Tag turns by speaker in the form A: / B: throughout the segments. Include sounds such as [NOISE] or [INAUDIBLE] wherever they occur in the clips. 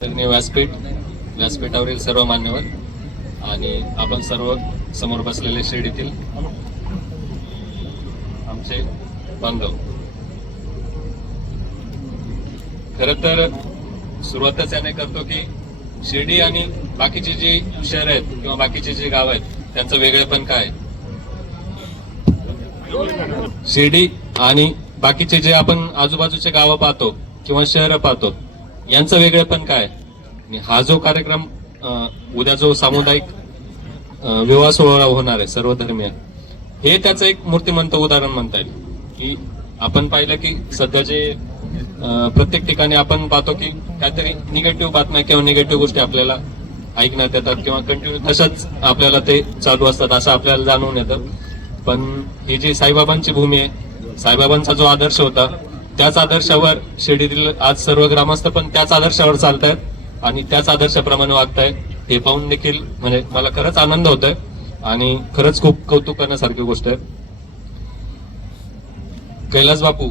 A: व्यासपीठ व्यासपीठावरील सर्व मान्यवर आणि आपण सर्व समोर बसलेले शिर्डीतील आमचे बांधव. खर तर सुरुवातच याने करतो की शिर्डी आणि बाकीचे जे शहर आहेत किंवा बाकीचे जे गाव आहेत त्यांचं वेगळेपण काय? शिर्डी आणि बाकीचे जे आपण आजूबाजूचे गावं पाहतो किंवा शहरं पाहतो यांचं वेगळं पण काय? आणि हा जो कार्यक्रम उद्या जो सामुदायिक विवाह सोहळा होणार आहे सर्वधर्मीय हे त्याचं एक मूर्तिमंत उदाहरण म्हणता येईल. की आपण पाहिलं की सध्या जे प्रत्येक ठिकाणी आपण पाहतो की काहीतरी निगेटिव्ह बातम्या किंवा निगेटिव्ह गोष्टी आपल्याला ऐकण्यात येतात किंवा कंटिन्यू तशाच आपल्याला ते चालू असतात असं आपल्याला जाणवून येतं. पण ही जी साईबाबांची भूमी आहे साईबाबांचा जो आदर्श होता त्याच आदर्शावर शिर्डीतील आज सर्व ग्रामस्थ पण त्याच आदर्शावर चालतायत आणि त्याच आदर्शाप्रमाणे वागतायत हे पाहून देखील म्हणजे मला खरंच आनंद होत आहे आणि खरंच खूप कौतुक करण्यासारखी गोष्ट आहे. कैलास बापू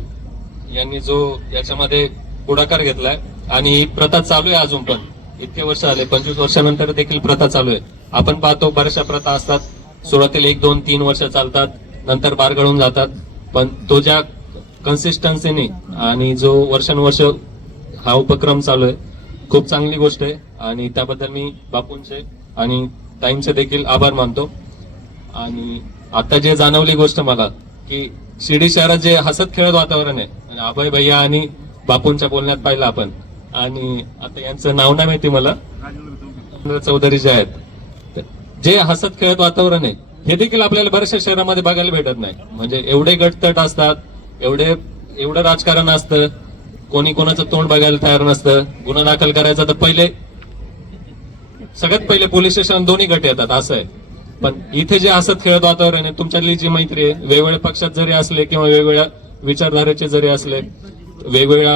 A: यांनी जो याच्यामध्ये पुढाकार घेतलाय आणि ही प्रथा चालू आहे अजून पण इतके वर्ष आले पंचवीस वर्षानंतर देखील प्रथा चालू आहे. आपण पाहतो बऱ्याचशा प्रथा असतात सुरुवातीला एक दोन तीन वर्ष चालतात नंतर बार घडून जातात पण तो ज्या कन्सिस्टन्सीने आणि जो वर्षानुवर्ष हा उपक्रम चालू आहे खूप चांगली गोष्ट आहे. आणि त्याबद्दल मी बापूंचे आणि ताईंचे देखील आभार मानतो. आणि आता जे जाणवली गोष्ट मला की शिर्डी शहरात जे हसत खेळत वातावरण आहे अभय भैया आणि बापूंच्या बोलण्यात पाहिलं आपण. आणि आता यांचं नाव नाही माहिती मला. चौधरी जे आहेत तर जे हसत खेळत वातावरण आहे हे देखील आपल्याला बऱ्याचशा शहरामध्ये बघायला भेटत नाही. म्हणजे एवढे गटतट असतात एवढे एवढं राजकारण असतं कोणी कोणाचं तोंड बघायला तयार नसतं गुन्हा दाखल करायचा तर पहिले सगळ्यात पहिले पोलीस स्टेशन दोन्ही गट येतात असं आहे. पण इथे जे हसत खेळत वातावरण आहे तुमच्यातली जी मैत्री आहे वेगवेगळ्या पक्षात जरी असले किंवा वेगवेगळ्या विचारधारेचे जरी असले वेगवेगळ्या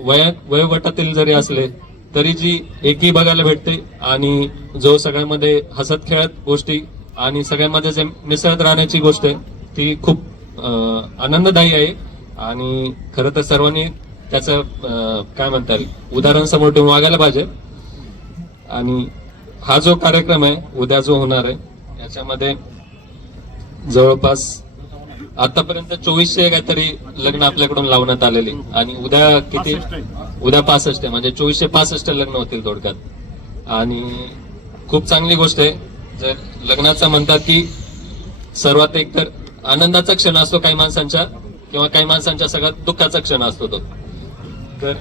A: वया वयोगटातील जरी असले तरी जी एकी बघायला भेटते आणि जो सगळ्यामध्ये हसत खेळत गोष्टी आणि सगळ्यांमध्ये जे मिसळत राहण्याची गोष्ट आहे ती खूप आनंददायी आहे. आणि खरं तर सर्वांनी त्याचं काय म्हणता येईल उदाहरण समोर ठेवून वागायला पाहिजे. आणि हा जो कार्यक्रम आहे उद्या जो होणार आहे याच्यामध्ये जवळपास आतापर्यंत चोवीसशे काहीतरी लग्न आपल्याकडून लावण्यात आलेली. आणि उद्या किती? उद्या पासष्ट म्हणजे चोवीसशे पासष्ट लग्न होतील थोडक्यात. आणि खूप चांगली गोष्ट आहे. जर लग्नाचं म्हणतात की सर्वात एक तर आनंदाचा क्षण असतो काही माणसांच्या किंवा काही माणसांच्या सगळ्यात दुःखाचा क्षण असतो तो. तर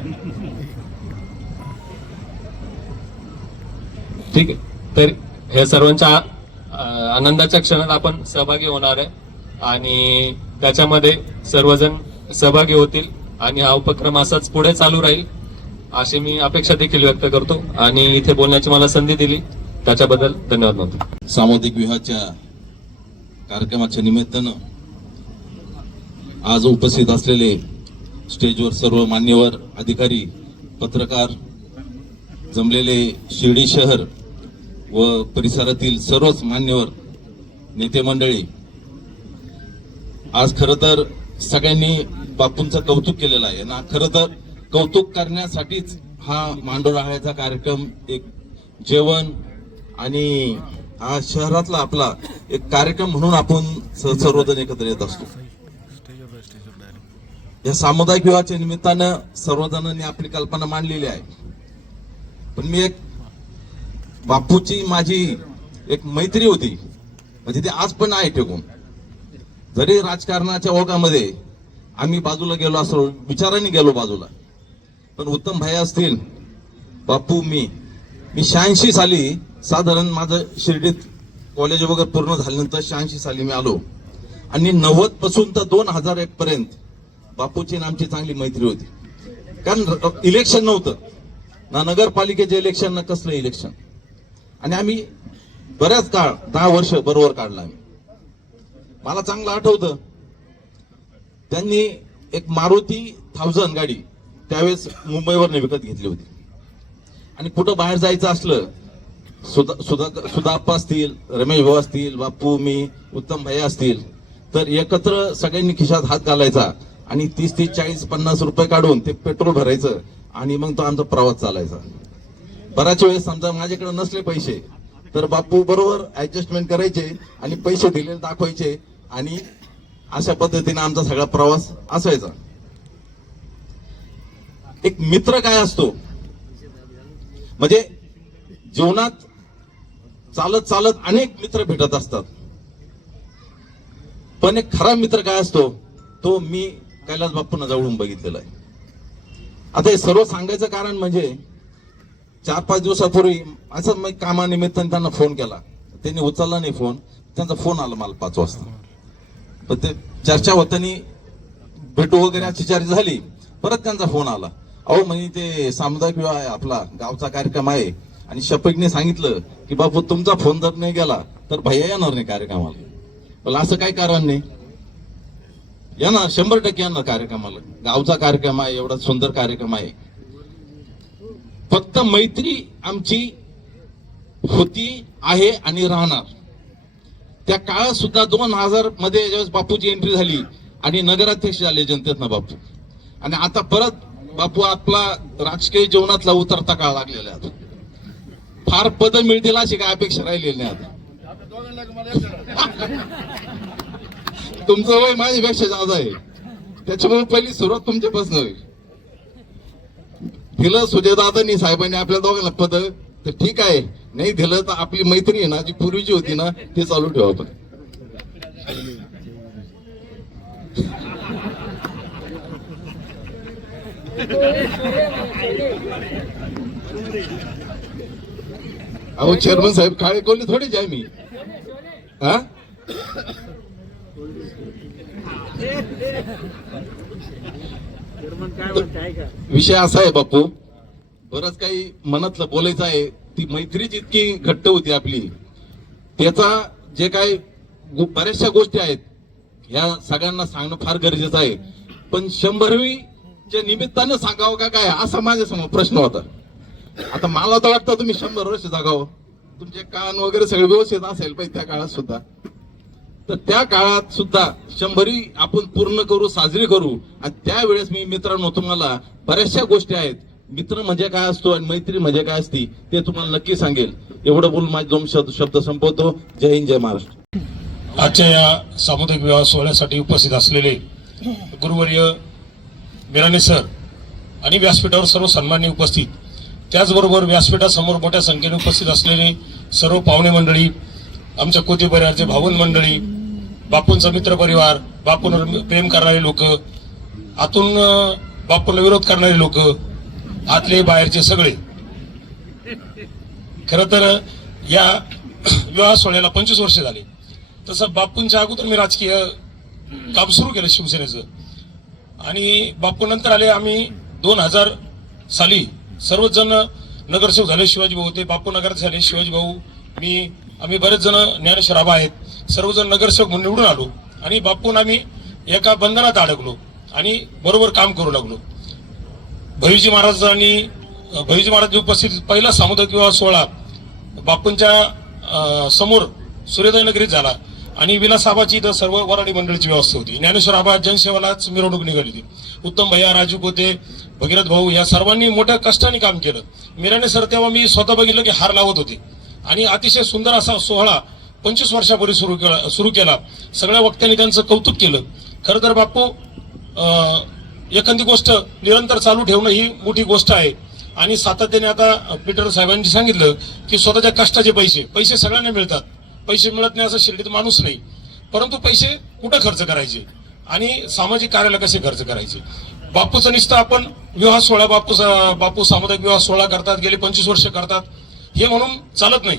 A: ठीक आहे. तर हे सर्वांच्या आनंदाच्या क्षणात आपण सहभागी होणार आहे. आणि त्याच्यामध्ये सर्वजण सहभागी होतील आणि हा उपक्रम असाच पुढे चालू राहील अशी मी अपेक्षा देखील व्यक्त करतो. आणि इथे बोलण्याची मला संधी दिली. त्याच्याबद्दल धन्यवाद म्हणतो
B: सामुदायिक विवाहाच्या कार्यक्रमाच्या निमित्तानं आज उपस्थित असलेले स्टेजवर सर्व मान्यवर अधिकारी पत्रकार जमलेले शिर्डी शहर व परिसरातील सर्वच मान्यवर नेते मंडळी आज खरं तर सगळ्यांनी बापूंचं कौतुक केलेलं आहे. ना खरं तर कौतुक करण्यासाठीच हा मांडोराळ्याचा कार्यक्रम एक जेवण आणि हा शहरातला आपला एक कार्यक्रम म्हणून आपण सर्वजण एकत्र येत असतो. या सामुदायिक विवाहाच्या निमित्तानं सर्वजणांनी आपली कल्पना मांडलेली आहे. पण मी एक बापूची माझी एक मैत्री होती. म्हणजे ती आज पण आहे टेकून जरी राजकारणाच्या ओघामध्ये आम्ही बाजूला गेलो असलो विचाराने गेलो बाजूला. पण उत्तम भाई असतील बापू मी मी शहाऐंशी साली साधारण माझं शिर्डीत कॉलेज वगैरे पूर्ण झाल्यानंतर शहाऐंशी साली मी आलो. आणि नव्वदपासून तर दोन हजार एक पर्यंत बापूची आणि आमची चांगली मैत्री होती. कारण इलेक्शन नव्हतं. ना नगरपालिकेचे इलेक्शन ना कसलं इलेक्शन आणि आम्ही बऱ्याच काळ दहा वर्ष बरोबर काढला आम्ही. मला चांगलं आठवतं. त्यांनी एक मारुती थाउजंड गाडी त्यावेळेस मुंबईवरने विकत घेतली होती. आणि कुठं बाहेर जायचं असलं सुधा सुधा सुधाप्पा असतील रमेश भाऊ असतील बापू मी उत्तम भाई असतील तर एकत्र सगळ्यांनी खिशात हात घालायचा. आणि तीस तीस चाळीस पन्नास रुपये काढून ते पेट्रोल भरायचं आणि मग तो आमचा प्रवास चालायचा. बऱ्याच वेळेस समजा माझ्याकडे नसले पैसे तर बापू बरोबर ऍडजस्टमेंट करायचे आणि पैसे दिलेले दाखवायचे आणि अशा पद्धतीने आमचा सगळा प्रवास असायचा. एक मित्र काय असतो? म्हणजे जीवनात चालत चालत अनेक मित्र भेटत असतात. पण एक खरा मित्र काय असतो? तो मी कैलास बाप्पून जवळून बघितलेलं आहे. आता हे सर्व सांगायचं कारण म्हणजे चार पाच दिवसापूर्वी असं मी कामानिमित्ताने त्यांना फोन केला. त्यांनी उचलला नाही फोन त्यांचा फोन आला मला पाच वाजता. पण ते चर्चा होतानी भेटू वगैरे अशी चर्चा झाली. परत त्यांचा फोन आला. अहो म्हणजे ते सामुदायिक विवाह आहे आपला गावचा कार्यक्रम आहे. आणि शपथने सांगितलं की बापू तुमचा फोन जर नाही गेला तर भैया येणार नाही कार्यक्रमाला. पण असं काही कारण नाही. येणार शंभर टक्के येणार कार्यक्रमाला गावचा कार्यक्रम आहे एवढा सुंदर कार्यक्रम आहे. फक्त मैत्री आमची होती आहे आणि राहणार. त्या काळात सुद्धा दोन हजारमध्ये ज्यावेळेस बापूची एंट्री झाली आणि नगराध्यक्ष झाले जनतेतनं बापू. आणि आता परत बापू आपला राजकीय जीवनातला उतरता काळ लागलेला आता. फार पद मिळतील अशी काय अपेक्षा राहिलेली नाही आता. [LAUGHS] तुमचं वय माझ्यापेक्षा जादा आहे. त्याच्यामुळे पहिली सुरुवात तुमच्यापासून होईल. दिलं सुजयदादांनी साहेबांनी आपल्या दोघांना पद तर ठीक आहे. नाही दिलं तर आपली मैत्री आहे ना जी पूर्वीची होती ना ते चालू ठेवा आपण. अहो चेअरमन साहेब काळे कोल्हे थोडीच आहे मी. हा? विषय असा आहे बापू बरंच काही मनातलं बोलायचं आहे. ती मैत्री जितकी घट्ट होती आपली. त्याचा जे काही बऱ्याचशा गोष्टी आहेत ह्या सगळ्यांना सांगणं फार गरजेचं आहे. पण शंभरवीच्या निमित्तानं सांगावं का काय असा माझ्यासमोर प्रश्न होता. आता मला तर वाटतं तुम्ही शंभर वर्ष जागावं. तुमचे कान वगैरे सगळे व्यवस्थित असेल पाहिजे त्या काळात सुद्धा. तर त्या काळात सुद्धा शंभरी आपण पूर्ण करू साजरी करू. आणि त्यावेळेस मी मित्रांनो तुम्हाला बऱ्याचशा गोष्टी आहेत. मित्र म्हणजे काय असतो आणि मैत्री म्हणजे काय असती ते तुम्हाला नक्की सांगेल. एवढं बोलून माझे दोन शब्द शब्द संपवतो. जय हिंद जय महाराष्ट्र.
C: आजच्या या सामुदायिक विवाह सोहळ्यासाठी उपस्थित असलेले गुरुवर्य मिराने सर आणि व्यासपीठावर सर्व सन्मान्य उपस्थित त्याचबरोबर व्यासपीठासमोर मोठ्या संख्येने उपस्थित असलेले सर्व पाहुणे मंडळी आमच्या कोती परिवारचे भावन मंडळी बापूंचा मित्र परिवार बापूंवर प्रेम करणारे लोक आतून अं, बापूंना विरोध करणारे लोक आतले बाहेरचे सगळे. खर तर या विवाह सोहळ्याला पंचवीस वर्ष झाले. तसं बापूंच्या अगोदर मी राजकीय काम सुरू केलं शिवसेनेचं. आणि बापू नंतर आले आम्ही दोन हजार साली. सर्वजण नगरसेवक झाले शिवाजी भाऊ ते बापू नगर झाले शिवाजी भाऊ मी आम्ही बरेच जण ज्ञानेश्वर आबा आहेत. सर्वजण नगरसेवक म्हणून निवडून आलो. आणि बापून आम्ही एका बंधनात अडकलो. आणि बरोबर काम करू लागलो. भैजी महाराजांनी भैजी महाराज उपस्थित पहिला सामुदायिक विवाह सोहळा बापूंच्या समोर सूर्योदय नगरीत झाला. आणि विलासाबाची इथं सर्व वराडी मंडळीची व्यवस्था होती. ज्ञानेश्वर आबा जनसेवालाच मिरवणूक निघाली होती. उत्तम भैया राजू पोते भगीरथ भाऊ या सर्वांनी मोठ्या कष्टाने काम केलं. मिराने सर तेव्हा मी स्वतः बघितलं की हार लावत होते. आणि अतिशय सुंदर असा सोहळा पंचवीस वर्षापूर्वी सुरू केला सुरू केला. सगळ्या वक्त्यांनी त्यांचं कौतुक केलं. खरं तर बापू एखादी गोष्ट निरंतर चालू ठेवणं ही मोठी गोष्ट आहे. आणि सातत्याने आता पीटर साहेबांनी सांगितलं की स्वतःच्या कष्टाचे पैसे पैसे सगळ्यांना मिळतात. पैसे मिळत नाही असं शिर्डीत माणूस नाही. परंतु पैसे कुठं खर्च करायचे? आणि सामाजिक कार्याला कसे खर्च करायचे? बापूचं नुसतं आपण विवाह सोहळा बापू बापू सामुदायिक विवाह सोहळा करतात गेले पंचवीस वर्ष करतात. हे म्हणून चालत नाही.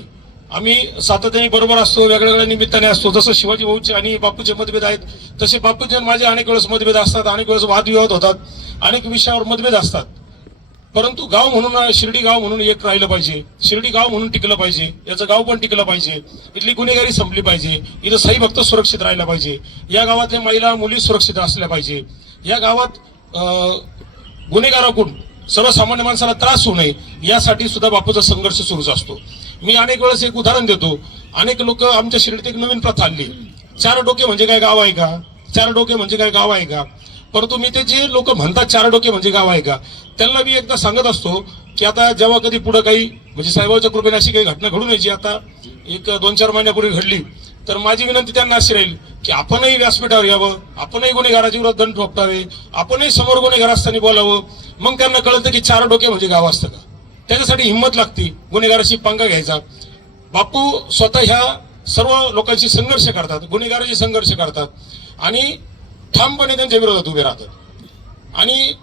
C: आम्ही सातत्याने बरोबर असतो वेगळ्या वेगळ्या निमित्ताने असतो. जसं शिवाजी भाऊचे आणि बापूचे मतभेद आहेत तसे बापूचे माझे अनेक वेळेस मतभेद असतात अनेक वेळेस वादविवाद होतात अनेक विषयावर मतभेद असतात. परंतु गाव म्हणून शिर्डी गाव म्हणून एक राहिलं पाहिजे. शिर्डी गाव म्हणून टिकलं पाहिजे. याचं गाव पण टिकलं पाहिजे. इथली गुन्हेगारी संपली पाहिजे. इथं साई भक्त सुरक्षित राहिला पाहिजे. या गावातल्या महिला मुली सुरक्षित असल्या पाहिजे. या गावात गुन्हेगाराकडून सर्वसामान्य माणसाला त्रास होऊ नये यासाठी सुद्धा बापूचा संघर्ष सुरूच असतो. मी अनेक वेळेस एक उदाहरण देतो. अनेक लोक आमच्या शिर्डीत एक नवीन प्रथा आणली. चार डोके म्हणजे काय गाव आहे का? चार डोके म्हणजे काय गाव आहे का? परंतु मी ते जे लोक म्हणतात चार डोके म्हणजे गाव आहे का? त्यांना मी एकदा सांगत असतो की आता जेव्हा कधी पुढं काही म्हणजे साहेबांच्या कृपेने अशी काही घटना घडू यायची आता एक दोन चार महिन्यापूर्वी घडली. तर माझी विनंती त्यांना अशी राहील की आपणही व्यासपीठावर यावं आपणही गुन्हेगाराच्या विरोधात दंड ठोकतावे आपणही समोर गुन्हेगार असताना बोलावं. मग त्यांना कळतं की चार डोके म्हणजे गाव असतं का? त्याच्यासाठी हिंमत लागते गुन्हेगाराशी पंगा घ्यायचा. बापू स्वतः ह्या सर्व लोकांशी संघर्ष करतात गुन्हेगाराशी संघर्ष करतात आणि ठामपणे त्यांच्या विरोधात उभे राहतात. आणि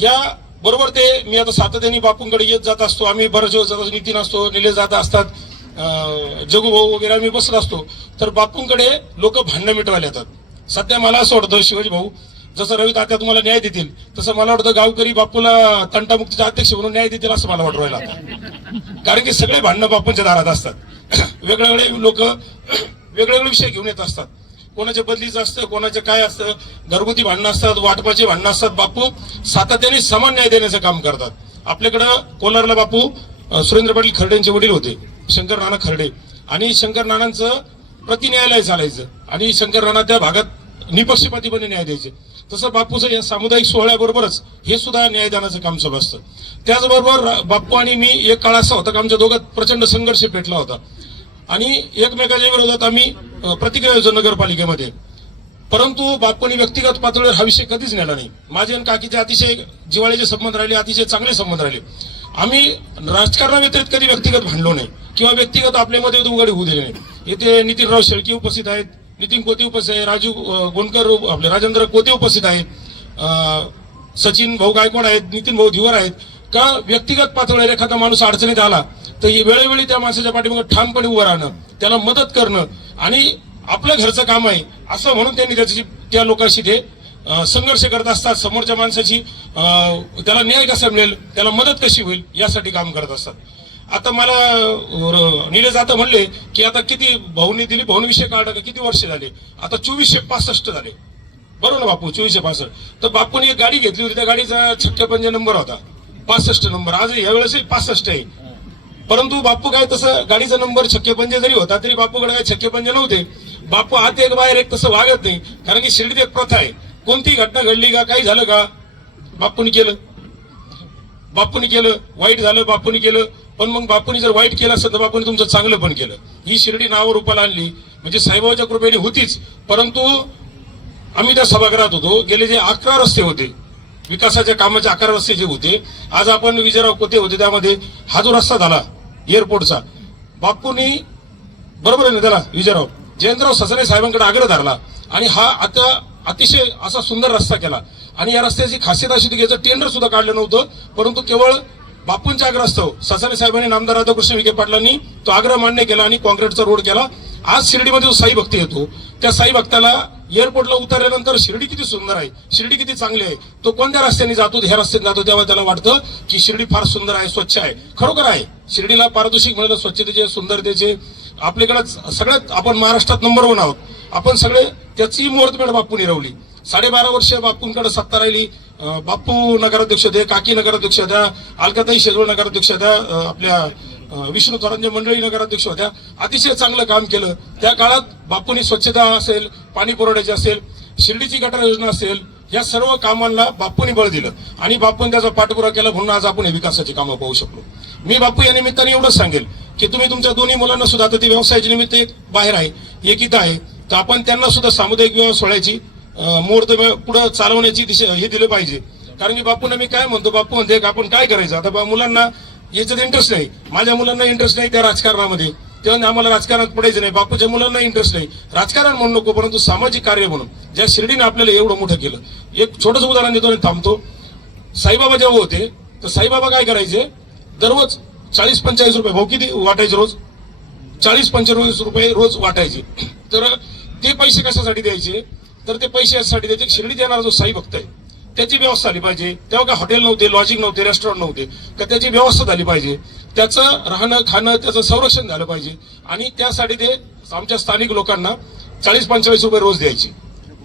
C: या बरोबर ते मी आता सातत्याने बापूंकडे येत जात असतो आम्ही बरेच वेळ जात असतो नितीन असतो निलेश जात असतात. जगूभाऊ वगैरे आम्ही बसत असतो. तर बापूंकडे लोक भांडणं मिटवायला येतात. सध्या मला असं वाटतं शिवाजी भाऊ जसं रवी तात्या तुम्हाला न्याय देतील तसं मला वाटतं गावकरी बापूला तंटामुक्तीचे अध्यक्ष म्हणून न्याय देतील असं मला वाटू आता. कारण की सगळे भांडणं बापूंच्या दारात असतात. वेगवेगळे लोक वेगवेगळे विषय घेऊन येत असतात. कोणाच्या बदलीचं असतं कोणाचं काय असतं घरगुती भांडणं असतात वाटपाची भांडणं असतात. बापू सातत्याने समान न्याय देण्याचं काम करतात. आपल्याकडं कोलारला बापू सुरेंद्र पाटील खर्डेंचे वडील होते शंकर नाना खर्डे. आणि शंकर नानांचं प्रतिन्यायालय चालायचं. आणि शंकर नाना त्या भागात निपक्षपातीपणे न्याय द्यायचे. तसं बापूचं या सामुदायिक सोहळ्याबरोबरच हे सुद्धा न्यायदानाचं काम चालू असतं. त्याचबरोबर बापू आणि मी एक काळ असा होता की आमच्या दोघात प्रचंड संघर्ष पेटला होता. आणि एकमेकाच्या विरोधात आम्ही प्रतिक्रिया द्यायचो नगरपालिकेमध्ये. परंतु बापूंनी व्यक्तिगत पातळीवर हा विषय कधीच नेला नाही. माझे आणि काकीचे अतिशय जिवाळ्याचे संबंध राहिले अतिशय चांगले संबंध राहिले. आम्ही राजकारणाव्यतिरिक्त कधी व्यक्तिगत भांडलो नाही किंवा व्यक्तिगत आपल्यामध्ये उघड होऊ दिले नाही. येथे नितीनराव शेळके उपस्थित आहेत नितीन कोते उपस्थित आहे राजू गोंडकर आपले राजेंद्र कोते उपस्थित आहेत सचिन भाऊ गायकवाड आहेत नितीन भाऊ धिवर आहेत. का व्यक्तिगत पातळीवर एखादा माणूस अडचणीत आला तर वेळोवेळी त्या माणसाच्या पाठीमागे ठामपणे उभं राहणं त्याला मदत करणं आणि आपलं घरचं काम आहे असं म्हणून त्यांनी त्याची त्या लोकांशी ते संघर्ष करत असतात समोरच्या माणसाची. त्याला न्याय कसा मिळेल? त्याला मदत कशी होईल? यासाठी काम करत असतात. आता मला अं, निलेश आता म्हणले की आता किती भाऊनी दिली? भाऊनी विषय काढा का? किती वर्ष झाले? आता चोवीसशे पासष्ट झाले. बरोबर ना बापू? चोवीसशे पासष्ट. तर बापूने एक गाडी घेतली होती. त्या गाडीचा छक्के पंजे नंबर होता. पासष्ट नंबर. आज यावेळेस पासष्ट आहे. परंतु बापू काय तसं गाडीचा नंबर छक्के पंजे जरी होता तरी बापूकडे काय छक्के पंजे नव्हते. बापू आत एक बाहेर एक तसं वागत नाही. कारण की शिर्डीत एक प्रथा आहे. कोणती घटना घडली का काही झालं का? बापूनी केलं. बापूनी केलं वाईट झालं बापूनी केलं. पण मग बापूनी जर वाईट केलं असतं तर बापूने तुमचं चांगलं पण केलं. ही शिर्डी नावावर रूपाला आणली. म्हणजे साईबाबाच्या कृपेने होतीच. परंतु आम्ही त्या सभागृहात होतो. गेले जे अकरा रस्ते होते विकासाच्या कामाचे अकरा रस्ते जे होते आज आपण विजयराव कोते होते त्यामध्ये हा जो रस्ता झाला एअरपोर्टचा बापूंनी बरोबर आहे ना त्याला विजयराव? जयंतराव ससने साहेबांकडे आग्रह धरला. आणि हा आता अतिशय असा सुंदर रस्ता केला. आणि या रस्त्याची खासियत अशी होती की याचं टेंडर सुद्धा काढलं नव्हतं परंतु केवळ बापूंच्या आग्रहास्तव ससाने साहेबांनी नामदार राधाकृष्ण विखे पाटलांनी तो आग्रह मान्य केला आणि कॉन्क्रीटचा रोड केला. आज शिर्डीमध्ये जो साई भक्त येतो त्या साई भक्ताला एअरपोर्टला उतरल्यानंतर शिर्डी किती सुंदर आहे शिर्डी किती चांगली आहे तो कोणत्या रस्त्याने जातो ह्या रस्त्याने जातो तेव्हा त्याला वाटतं की शिर्डी फार सुंदर आहे स्वच्छ आहे. खरोखर आहे. शिर्डीला पारदोषिक मिळालं स्वच्छतेचे सुंदरतेचे आपल्याकडे सगळ्यात आपण महाराष्ट्रात नंबर वन आहोत. आपण सगळे त्याची मुहूर्तमेढ बापू निरवली साडेबारा वर्ष बापूंकडे सत्ता राहिली. बापू नगराध्यक्ष द्या काकी नगराध्यक्ष द्या अलकाताई शेजवळ नगराध्यक्ष द्या आपल्या विष्णू थोरांच्या मंडळी नगराध्यक्ष होत्या अतिशय चांगलं काम केलं. त्या काळात बापूंनी स्वच्छता असेल पाणी पुरवठ्याची असेल शिर्डीची गटार योजना असेल या सर्व कामांना बापूंनी बळ दिलं. आणि बापून त्याचा पाठपुरा केला म्हणून आज आपण हे विकासाची कामं पाहू शकलो. मी बापू या निमित्ताने एवढंच सांगेल की तुम्ही तुमच्या दोन्ही मुलांना सुद्धा आता ती व्यवसायाच्या निमित्त एक बाहेर आहे एक इथं आहे. तर आपण त्यांना सुद्धा सामुदायिक विवाह सोहळ्याची मुहूर्त पुढे चालवण्याची दिशा हे दिलं पाहिजे. कारण की बापूंना मी काय म्हणतो बापू म्हणते की आपण काय करायचं? आता बा मुलांना याच्यात इंटरेस्ट नाही. माझ्या मुलांना इंटरेस्ट नाही त्या राजकारणामध्ये. तेव्हा आम्हाला राजकारणात पडायचं नाही. बापूच्या मुलांना इंटरेस्ट नाही. राजकारण म्हणू नको परंतु सामाजिक कार्य म्हणून. ज्या शिर्डीने आपल्याला एवढं मोठं केलं. एक छोटंसं उदाहरण देतो आणि थांबतो. साईबाबा जेव्हा होते तर साईबाबा काय करायचे? दररोज चाळीस पंचेचाळीस रुपये भाऊ किती वाटायचे रोज? चाळीस पंचेचाळीस रुपये रोज वाटायचे. तर ते पैसे कशासाठी द्यायचे? तर ते पैसे यासाठी द्यायचे. शिर्डीत येणारा जो साई भक्त आहे त्याची व्यवस्था झाली पाहिजे. तेव्हा काय हॉटेल नव्हते लॉजिंग नव्हते रेस्टॉरंट नव्हते. का त्याची व्यवस्था झाली पाहिजे. त्याचं राहणं खाणं त्याचं संरक्षण झालं पाहिजे. आणि त्यासाठी ते आमच्या स्थानिक लोकांना चाळीस पंचेचाळीस रुपये रोज द्यायचे.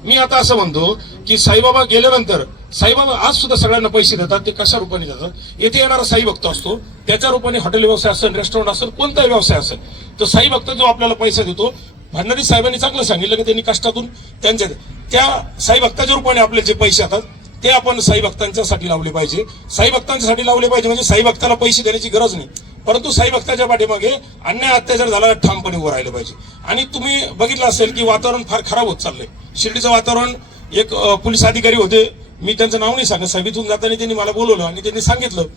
C: मी आता असं म्हणतो की साईबाबा गेल्यानंतर साईबाबा आज सुद्धा सगळ्यांना पैसे देतात. ते कशा रूपाने देतात? येथे येणारा साई भक्त असतो. त्याच्या रूपाने हॉटेल व्यवसाय असेल रेस्टॉरंट असेल कोणताही व्यवसाय असेल. तो साई भक्त जो आपल्याला पैसा देतो भंडारी साहेबांनी चांगलं सांगितलं की त्यांनी कष्टातून त्यांच्या त्या साई भक्ताच्या रूपाने आपले जे पैसे येतात ते आपण साई भक्तांच्यासाठी लावले पाहिजे. साई भक्तांच्यासाठी लावले पाहिजे म्हणजे साई भक्ताला पैसे देण्याची गरज नाही. परंतु साई भक्ताच्या पाठीमागे अन्याय अत्याचार झाला ठामपणे उभं राहिलं पाहिजे. आणि तुम्ही बघितलं असेल की वातावरण फार खराब होत चाललंय. शिर्डीचं वातावरण एक पोलीस अधिकारी होते. मी त्यांचं नाव नाही सांगत. साहेबीतून जाताना त्यांनी मला बोलवलं आणि त्यांनी सांगितलं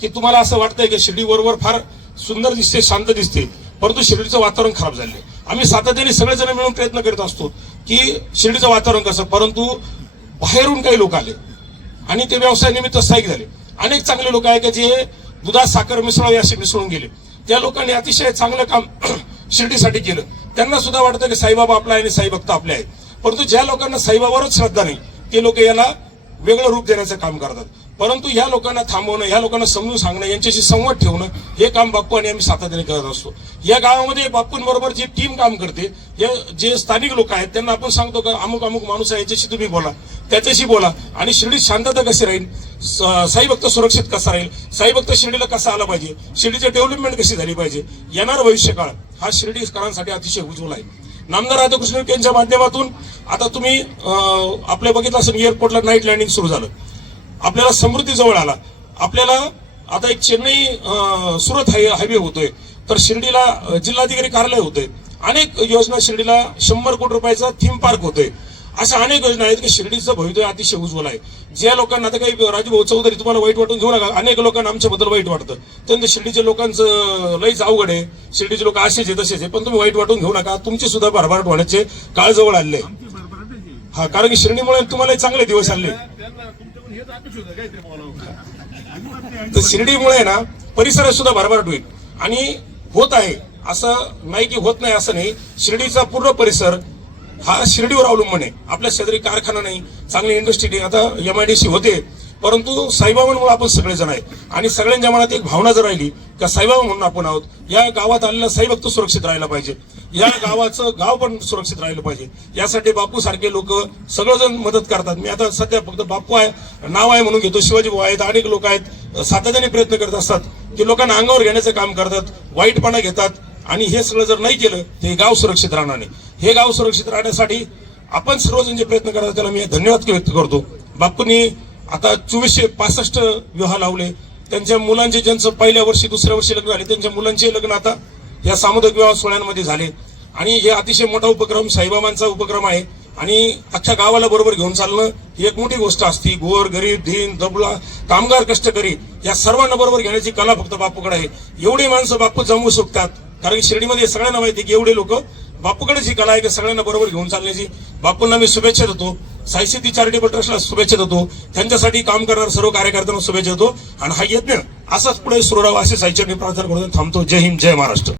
C: की तुम्हाला असं वाटतंय की शिर्डी बरोबर फार सुंदर दिसते शांत दिसते. परंतु शिर्डीचं वातावरण खराब झाले आम्ही सातत्याने सगळेजण मिळून प्रयत्न करत असतो की शिर्डीचं वातावरण कसं परंतु बाहेरून काही लोक आले आणि ते व्यवसाय निमित्त स्थायिक झाले. अनेक चांगले लोक आहे की जे दुधात साखर मिसळावी असे मिसळून गेले. त्या लोकांनी अतिशय चांगलं काम [CLEARS THROAT] शिर्डीसाठी केलं. त्यांना सुद्धा वाटतं की साईबाबा आपला आहे आणि साईभक्त आपले आहेत. परंतु ज्या लोकांना साईबाबावरच श्रद्धा नाही ते लोक याला वेगळं रूप देण्याचं काम करतात. परंतु या लोकांना थांबवणं या लोकांना समजून सांगणं यांच्याशी संवाद ठेवणं हे काम बाप्पू आणि आम्ही सातत्याने करत असतो. या गावामध्ये बाप्पूंबरोबर जी टीम काम करते हे जे स्थानिक लोक आहेत त्यांना आपण सांगतो का अमुक अमुक माणूस आहे याच्याशी तुम्ही बोला त्याच्याशी बोला आणि शिर्डीत शांतता कशी राहील? स- साई भक्त सुरक्षित कसा राहील? साई भक्त शिर्डीला कसा आला पाहिजे? शिर्डीची डेव्हलपमेंट कशी झाली पाहिजे? येणार भविष्यकाळ हा शिर्डीकरांसाठी अतिशय उज्ज्वल आहे. नामदार राधाकृष्ण यांच्या माध्यमातून आता तुम्ही आपल्या बघितलं असेल एअरपोर्टला नाईट लँडिंग सुरू झालं. आपल्याला समृद्धी जवळ आला. आपल्याला आता एक चेन्नई सुरत हाय हायवे होतोय. तर शिर्डीला जिल्हाधिकारी कार्यालय होतंय. अनेक योजना शिर्डीला शंभर कोटी रुपयाचा थीम पार्क होतोय. अशा अनेक योजना आहेत की शिर्डीचं भवितव्य अतिशय उज्ज्वल आहे. ज्या लोकांना आता काही राजभाऊ चौधरी तुम्हाला वाईट वाटून घेऊ नका. अनेक लोकांना आमच्याबद्दल वाईट वाटतं. त्यानंतर शिर्डीच्या लोकांचं लईच अवघड आहे. शिर्डीचे लोक असेच आहे तसेच आहे पण तुम्ही वाईट वाटून घेऊ नका. तुमची सुद्धा भरभराट होण्याचे काळ जवळ आले हा कारण की शिर्डीमुळे तुम्हाला चांगले दिवस आले. तर शिर्डीमुळे ना परिसरात सुद्धा भरभराट होईल. आणि होत आहे असं नाही की होत नाही असं नाही. शिर्डीचा पूर्ण परिसर हा शिर्डीवर अवलंबून आहे. आपल्या शेजारी कारखाना नाही चांगली इंडस्ट्री नाही. आता एम आय डी सी होते परंतु साईबाबांमुळे आपण सगळेजण आहे. आणि सगळ्यांच्या मनात एक भावना जर राहिली का साईबाबा म्हणून आपण आहोत या गावात आलेला साईभक्त सुरक्षित राहायला पाहिजे. या गावाचं गाव पण सुरक्षित राहिलं पाहिजे. यासाठी बापू सारखे लोक सगळेजण मदत करतात. मी आता सध्या फक्त बापू आहे नाव आहे म्हणून घेतो. शिवाजी भाऊ आहेत अनेक लोक आहेत. सातत्याने प्रयत्न करत असतात. की लोकांना अंगावर घेण्याचं काम करतात वाईटपणा घेतात. आणि हे सगळं जर नाही केलं तर हे गाव सुरक्षित राहणार नाही. हे गाव सुरक्षित राहण्यासाठी आपण सर्वजण जे प्रयत्न करतात त्याला मी धन्यवाद व्यक्त करतो. बापूंनी आता चोवीसशे पासष्ट विवाह लावले. त्यांच्या मुलांचे ज्यांचं पहिल्या वर्षी दुसऱ्या वर्षी लग्न झाले त्यांच्या मुलांचे लग्न आता या सामुदायिक विवाह सोहळ्यांमध्ये झाले. आणि हे अतिशय मोठा उपक्रम साईबाबांचा उपक्रम आहे. आणि अख्ख्या गावाला बरोबर घेऊन चालणं ही एक मोठी गोष्ट असते. गोर गरीब धीन दबला कामगार कष्टकरी या सर्वांना बरोबर घेण्याची कला फक्त बापूकडे आहे. एवढी माणसं बापू जमवू शकतात. कारण की शिर्डीमध्ये सगळ्यांना माहिती आहे की एवढे लोक बापूकडेच ही कला आहे की सगळ्यांना बरोबर घेऊन चालण्याची. बापूंना मी शुभेच्छा देतो. साईसिद्धी चॅरिटेबल ट्रस्टला शुभेच्छा देतो. त्यांच्यासाठी काम करणाऱ्या सर्व कार्यकर्त्यांना शुभेच्छा देतो. आणि हा यज्ञ असाच पुढे सुरू राहावा असे साईच्या मी प्रार्थना करून थांबतो. जय हिंद जय महाराष्ट्र.